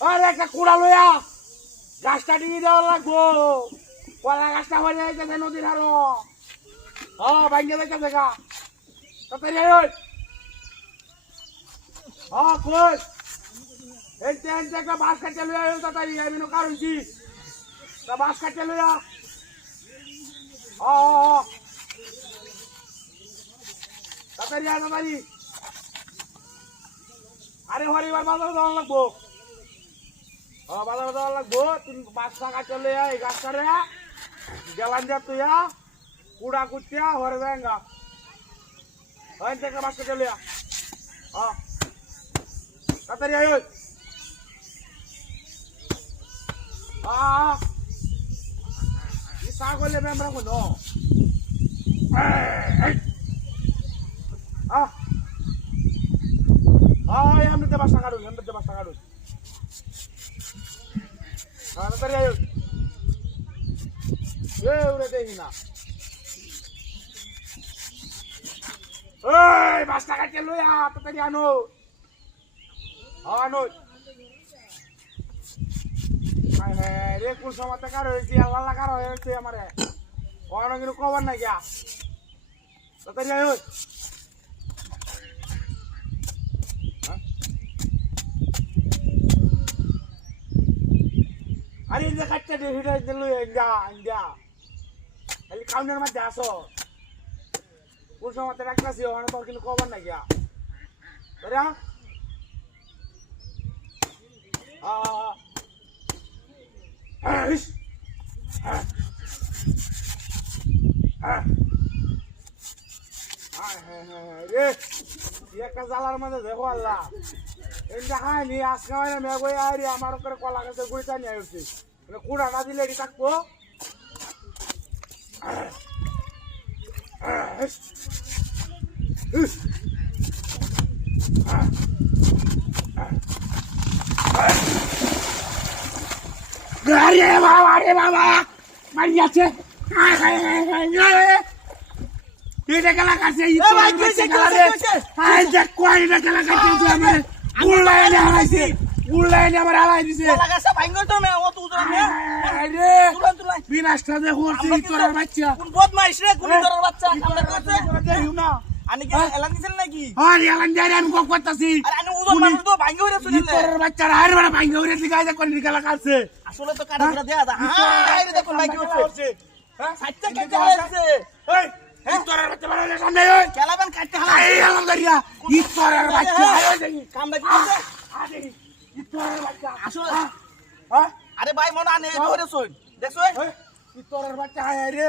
আরে একটা কুড়া লইয়া গাছটা দিয়ে দেওয়া লাগবো। কলা গাছটা হয়ে যাইতেছে নদীর আরো। ভাঙ্গে যাইতেছে গা। তাড়াতাড়ি আয়। কই এনতে এনতে একটা বাঁশ কাটতে লইয়া তাড়াতাড়ি আমি কারণ কি তা বাঁশ কাটতে লইয়া। তাড়াতাড়ি আয় তাড়াতাড়ি। আরে হরিবার বাজারে যাওয়া লাগবো। বাজারে যাওয়া লাগবো। তুমি বাঁশটা কাটতে লইয়া এই গাছটারে গেলান যা তুইয়া কুড়া কুটিয়া হরে যায়গা। এনতে একটা বাঁশ কাটতে লইয়া। তাড়াতাড়ি আয়। ছাগলে মেমরা কোনো এমনিতে বাসা কাটুন এমনিতে বাসা কাটুন। তাড়াতাড়ি আয়। উড়ে দেখি না বাসটা কাটতে লইয়া তাড়াতাড়ি আনো। আনো রে কোন সময় কারো হয়েছে আল্লাহ কারো হয়েছে আমার অনেক কিন্তু খবর নাই গিয়া। তাড়াতাড়ি আয়। আরে যে কাটতে দে হিটা লই যা যা খালি কাউন্টার মধ্যে আসো। কোন সময় রাখলাছি ওখানে তোর কিন্তু খবর নাই গিয়া। একটা জ্বালার মধ্যে দেখো আল্লাহ খাইনি আজকে হয় না মেঘ আইরি আমার করে কলা গাছের গুড়িটা নিয়ে আসছি কুড়া না দিলে এটি থাকবো। আরে বাবা রে বাবা মারি যাচ্ছে। এটা খেলা কাছে খেলা কাছে আমার উল্লাইনে হারাইছে উল্লাইনে আমার হারাই দিছে। বিনাশটা যে করছি তোর বাচ্চা কোন বদমাইশ রে কোন তোর বাচ্চা আমরা করতে দেখিও না আনি কি এলান দিছেন নাকি? এলান যাই আমি কক করতেছি। আরে আনি উদর মানুষ তো ভাঙ্গে হইরা চলে তোর বাচ্চা আর মানে ভাঙ্গে হইরা দিগাইছে কোন খেলা কাছে আসলে তো কাটা দেয়া দা আরে দেখুন ভাই কি হচ্ছে সাইডটা কেটে হচ্ছে। এই তোর বাচ্চা বানালে সামনে ওই খেলাবেন কাটতে হালা এই এলান করিয়া তোর বাচ্চা আয় দেখি কামটা কি হচ্ছে দেখি তোর বাচ্চা আসলে আরে ভাই মনে আনে ধরে শুন দেখছো তোর বাচ্চা আয় রে।